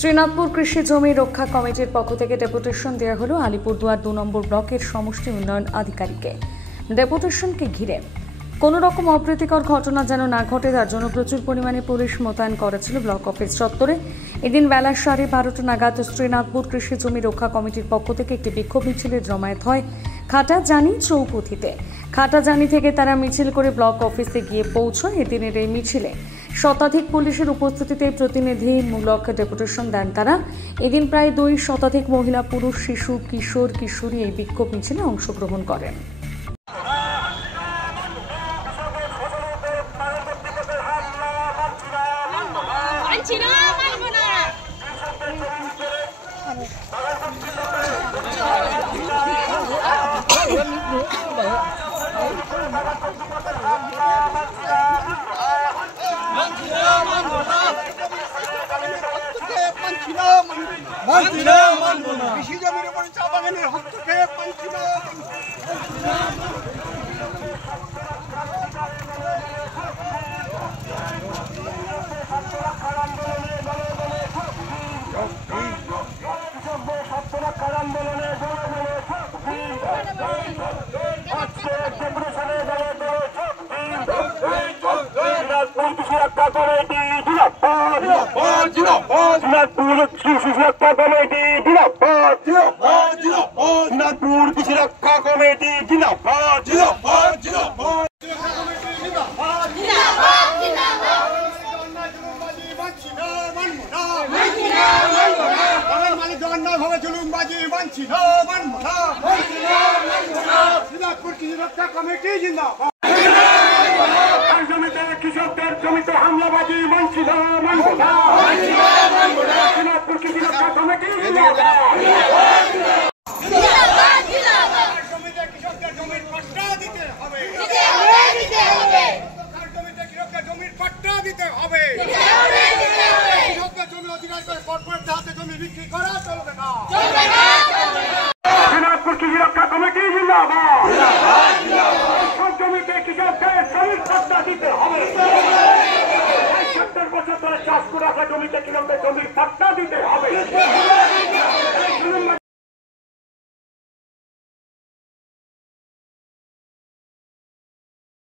শ্রীনাথপুর কৃষি জমি রক্ষা কমিটির পক্ষ থেকে ডেপুটেশন দেওয়া হলো আলিপুরদুয়ার 2 নম্বর ব্লকের সমষ্টি উন্নয়ন আধিকারিককে। ডেপুটেশনকে ঘিরে কোনো রকম অপ্রীতিকর ঘটনা যেন না ঘটে তার জন্য প্রচুর পরিমাণে পুলিশ মোতায়েন করেছিল ব্লক অফিস চত্বরে। এদিন বেলা 12:30 নাগাদ শ্রীনাথপুর কৃষি জমি রক্ষা কমিটির পক্ষ থেকে একটি বিক্ষোভ মিছিলের জমায়েত হয় খাটাজানি চৌপথিতে। খাটাজানি থেকে তারা মিছিল করে ব্লক অফিসে গিয়ে পৌঁছয়। এদিনের এই মিছিলে শতাধিক পুলিশের উপস্থিতিতে প্রতিনিধিমূলক ডেপুটেশন দেন তারা। এদিন প্রায় 2 শতাধিক মহিলা, পুরুষ, শিশু, কিশোর, কিশোরী এই বিক্ষোভ মিছিলে অংশগ্রহণ করেন। কৃষি জমির উপর চা বাগানের হস্তক্ষেপ মানছি না। কৃষকদের জমিতে হামলাবাজি মানছি না, মানব না। কৃষি রক্ষা কমিটি কৃষকদের জমির পাট্টা দিতে হবে, জমির পাট্টা দিতে হবে। কৃষকদের জমি অধিকার করে কর্পোরেটের হাতে জমি বিক্রি করা চলবে না। কৃষি রক্ষা কমিটি জিন্দাবাদ। সব জমিতে কৃষকদের জমির পাট্টা দিতে হবে। 70 বছর ধরে চাষ করে রাখা জমিতে কৃষকদের জমির পাট্টা দিতে হবে।